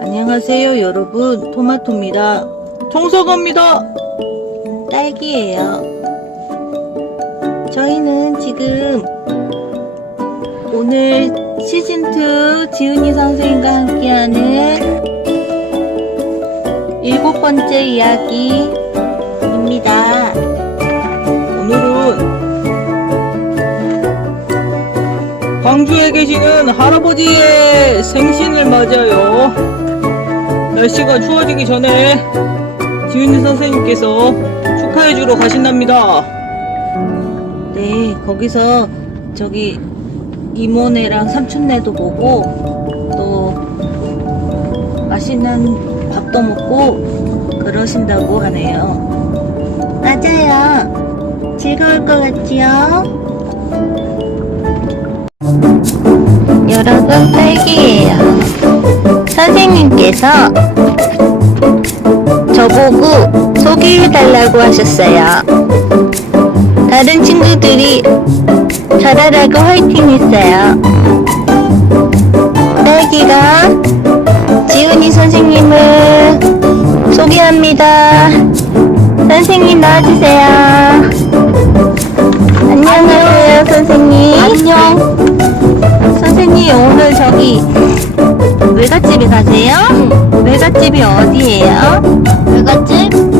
안녕하세요 여러분. 토마토입니다. 청소갑니다. 딸기예요. 저희는 지금 오늘 시즌2 지은이 선생님과 함께하는 일곱 번째 이야기입니다 광주에 계시는 할아버지의 생신을 맞아요. 날씨가 추워지기 전에 지은이 선생님께서 축하해주러 가신답니다. 네, 거기서 저기 이모네랑 삼촌네도 보고 또 맛있는 밥도 먹고 그러신다고 하네요. 맞아요. 즐거울 것 같지요? 여러분 딸기예요. 선생님께서 저보고 소개해달라고 하셨어요. 다른 친구들이 잘하라고 화이팅 했어요. 딸기가 지훈이 선생님을 소개합니다. 선생님 나와주세요. 가세요? 외갓집이 어디예요? 외갓집?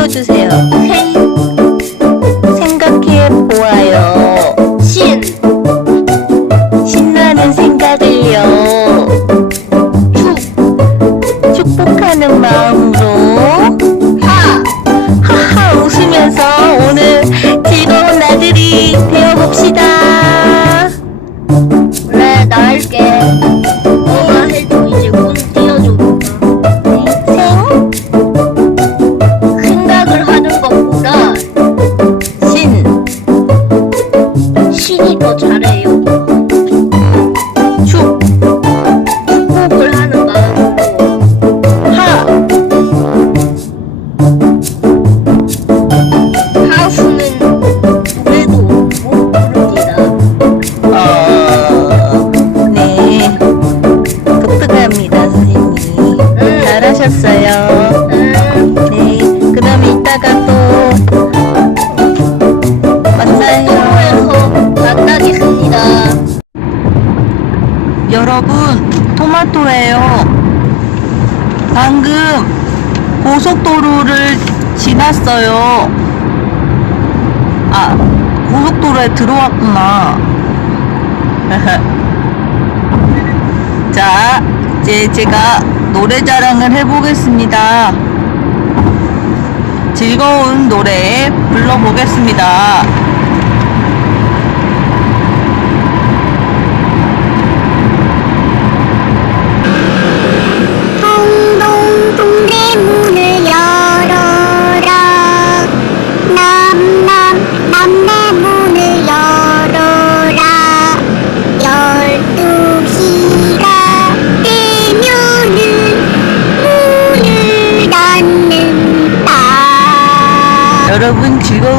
띄워주세요. 생, 생각 응, 잘하셨어요. 응. 네. 그럼 이따가 또 만나요. 만나겠습니다. 여러분, 토마토예요. 방금 고속도로를 지났어요. 아, 고속도로에 들어왔구나. 자, 이제 제가 노래 자랑을 해보겠습니다. 즐거운 노래 불러보겠습니다.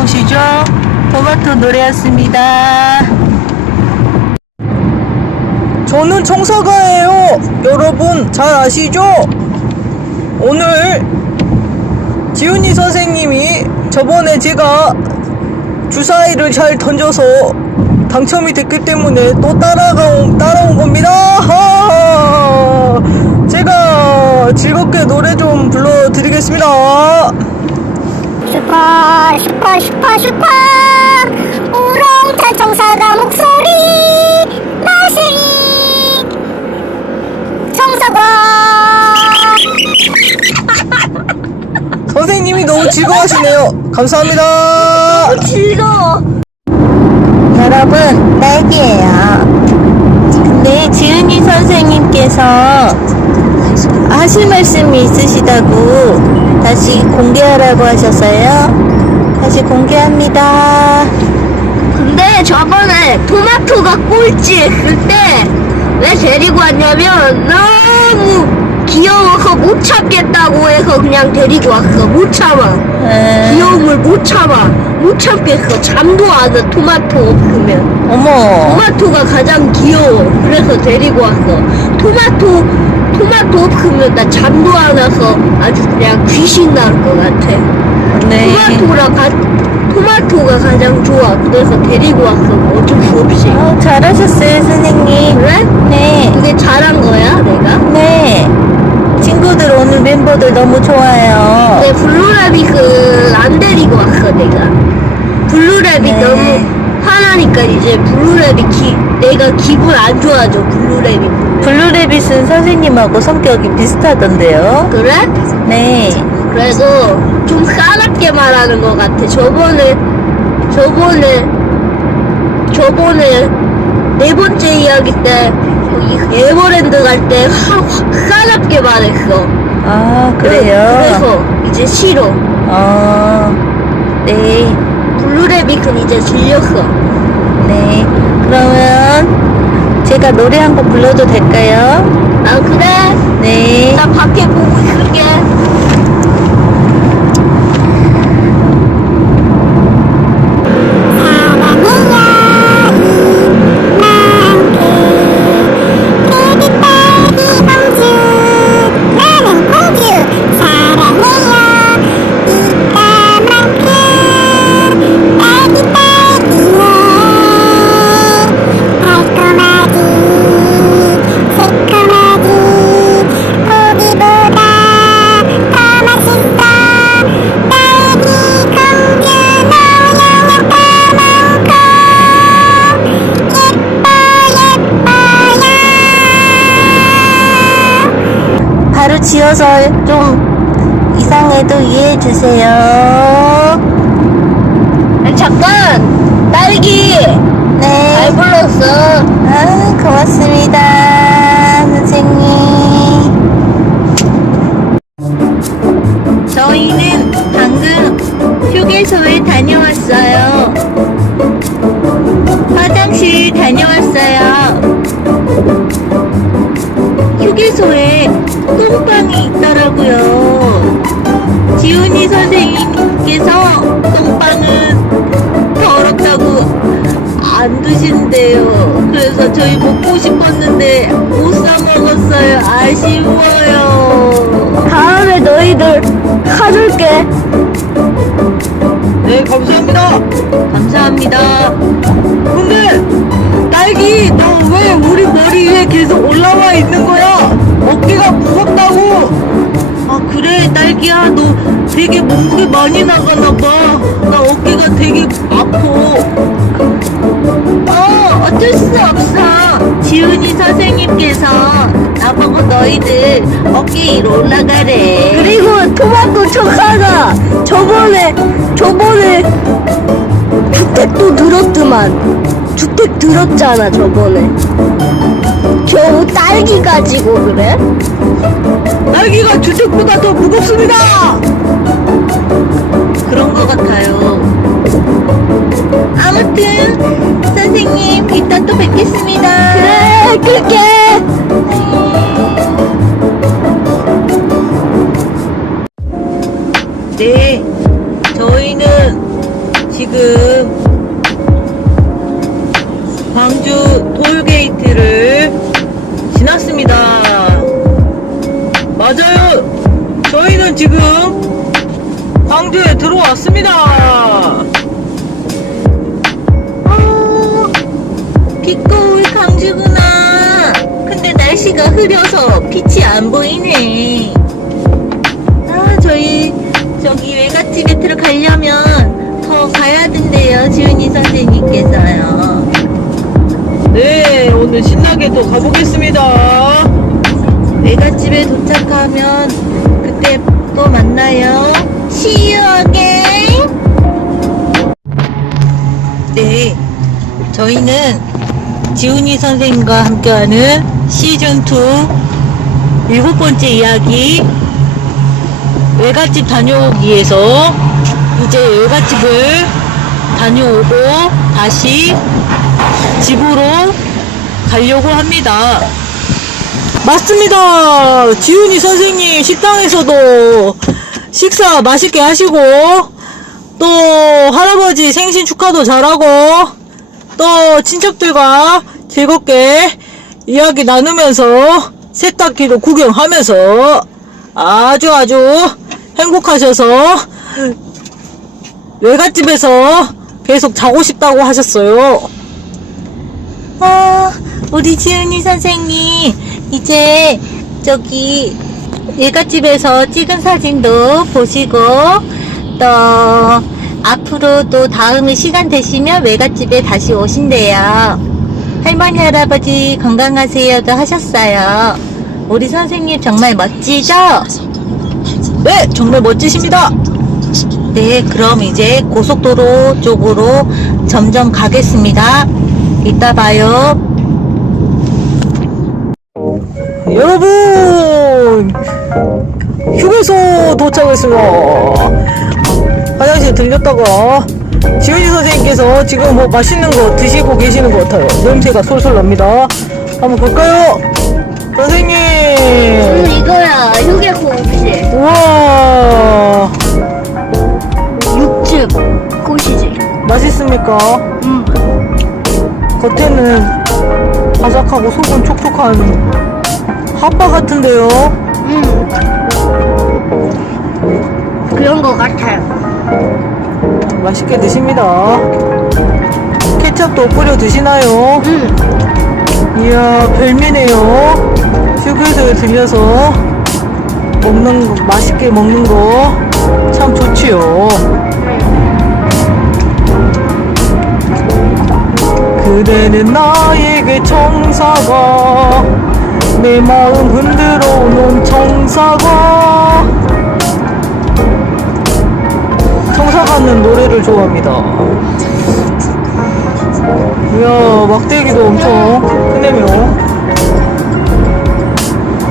즐거우시죠? 토마토 노래였습니다. 저는 청사가예요. 여러분 잘 아시죠? 오늘 지훈이 선생님이 저번에 제가 주사위를 잘 던져서 당첨이 됐기 때문에 또 따라가 따라온 겁니다. 하하. 제가 즐겁게 노래 좀 불러드리겠습니다. 슈퍼 슈퍼 슈퍼 슈퍼 우렁찬 청사가 목소리 마시리 청사가 선생님이 너무 즐거워하시네요. 감사합니다. 즐거워 여러분, 딸기예요. 근데 지은이 선생님께서 하실 말씀이 있으시다고 다시 공개하라고 하셨어요. 다시 공개합니다. 근데 저번에 토마토가 꼴찌 했을 때 왜 데리고 왔냐면 너무 귀여워서 못 참겠다고 해서 그냥 데리고 왔어. 못 참아. 음, 귀여움을 못 참아. 못 참겠어. 잠도 안 와. 토마토 없으면. 어머. 토마토가 가장 귀여워. 그래서 데리고 왔어. 토마토 토마토 없으면 나 잠도 안 와서 아주 그냥 귀신 나올 것 같아 네. 토마토랑 가, 토마토가 가장 좋아 그래서 데리고 왔어 어쩔 수 없이 어, 잘하셨어요, 선생님. 그래? 네. 그게 잘한 거야 내가? 네. 친구들 오늘 멤버들 너무 좋아요. 근데 블루라빅은 안 데리고 왔어 내가 블루라빅 네. 너무 화나니까 이제 블루라빅 기, 내가 기분 안 좋아져 블루라빅 블루레빗은 선생님하고 성격이 비슷하던데요. 그래? 네. 그래서 좀 까맣게 말하는 것 같아 저번에 저번에 저번에 네 번째 이야기 때 거기 에버랜드 갈때 까맣게 말했어 아, 그래요? 그래서 이제 싫어 어, 네. 블루레빅은 이제 질렸어 네. 그러면 제가 노래 한 곡 불러도 될까요? 아 그래? 네. 나 밖에 보고 있을게. 지어서 좀 이상해도 이해해 주세요. 아, 잠깐! 딸기! 네. 잘 불렀어. 아, 고맙습니다, 선생님. 저희는 방금 휴게소에 다녀왔어요. 아쉬워요. 다음에 너희들 사줄게. 네, 감사합니다. 감사합니다. 근데 딸기 너 왜 우리 머리 위에 계속 올라와 있는 거야? 어깨가 무섭다고. 아 그래 딸기야 너 되게 몸무게 많이 나가나 봐. 나 어깨가 되게 아파. 어 어쩔 수 없어. 지훈이 선생님께서 나보고 너희들 어깨 위로 올라가래. 그리고 토마토 청사가 저번에, 저번에 주택도 들었더만. 주택 들었잖아, 저번에. 겨우 딸기 가지고 그래? 딸기가 주택보다 더 무겁습니다. 그런 것 같아요. 아무튼 선생님 이따 또 뵙겠습니다. 그래, 끌게. 네, 저희는 지금 광주 톨게이트를 지났습니다. 맞아요. 저희는 지금 광주에 들어왔습니다. 빛거울 광주구나. 근데 날씨가 흐려서 빛이 안 보이네. 아, 저희 저기 외갓집에 들어가려면 더 가야 된대요. 지은이 선생님께서요. 네, 오늘 신나게 또 가보겠습니다. 외갓집에 도착하면 그때 또 만나요. Again. 네, 저희는 지훈이 선생님과 함께하는 시즌2 일곱 번째 이야기 외갓집 다녀오기에서 이제 외갓집을 다녀오고 다시 집으로 가려고 합니다. 맞습니다. 지훈이 선생님 식당에서도 식사 맛있게 하시고 또 할아버지 생신 축하도 잘하고 또 친척들과 즐겁게 이야기 나누면서 세탁기도 구경하면서 아주 아주 행복하셔서 외갓집에서 계속 자고 싶다고 하셨어요. 아, 우리 지은이 선생님, 이제 저기 외갓집에서 찍은 사진도 보시고 또 앞으로도 다음에 시간 되시면 외갓집에 다시 오신대요. 할머니 할아버지 건강하세요도 하셨어요. 우리 선생님 정말 멋지죠? 네, 정말 멋지십니다. 네, 그럼 이제 고속도로 쪽으로 점점 가겠습니다. 이따 봐요. 여러분! 휴게소 도착했습니다. 화장실 들렸다가 지은이 선생님께서 지금 뭐 맛있는 거 드시고 계시는 것 같아요. 냄새가 솔솔 납니다. 한번 볼까요? 선생님! 음, 이거야. 휴게소 없이. 우와! 육즙. 꽃이지. 맛있습니까? 음. 겉에는 바삭하고 속은 촉촉한 핫바 같은데요? 음. 그런 거 같아요. 맛있게 드십니다. 케첩도 뿌려 드시나요? 음. 이야, 별미네요. 휴게소에 들려서 먹는 거, 맛있게 먹는 거 참 좋지요. 그대는 나에게 청사가 내 마음 흔들어 놓은 청사가 청사가는 노래를 좋아합니다. 이야 막대기도 엄청 크네요.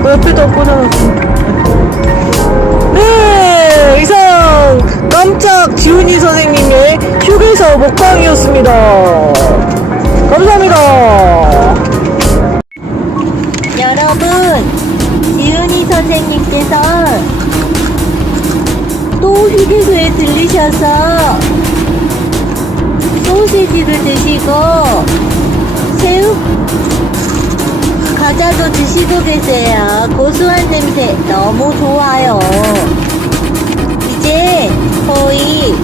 너 옆에다 꽂아놨어. 네 이상 깜짝 지훈이 선생님의 휴게소 먹방이었습니다. 감사합니다. 여러분, 지은이 선생님께서 또 휴게소에 들리셔서 소시지를 드시고 새우 과자도 드시고 계세요. 고소한 냄새 너무 좋아요. 이제 거의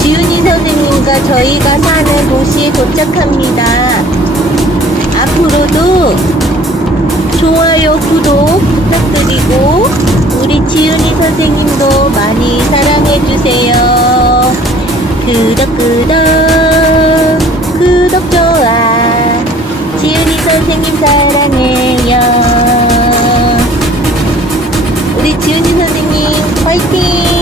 지훈이 선생님과 저희가 사는 도시에 도착합니다. 앞으로도 좋아요, 구독 부탁드리고 우리 지훈이 선생님도 많이 사랑해주세요. 구독, 구독, 좋아. 지훈이 선생님 사랑해요. 우리 지훈이 선생님 화이팅!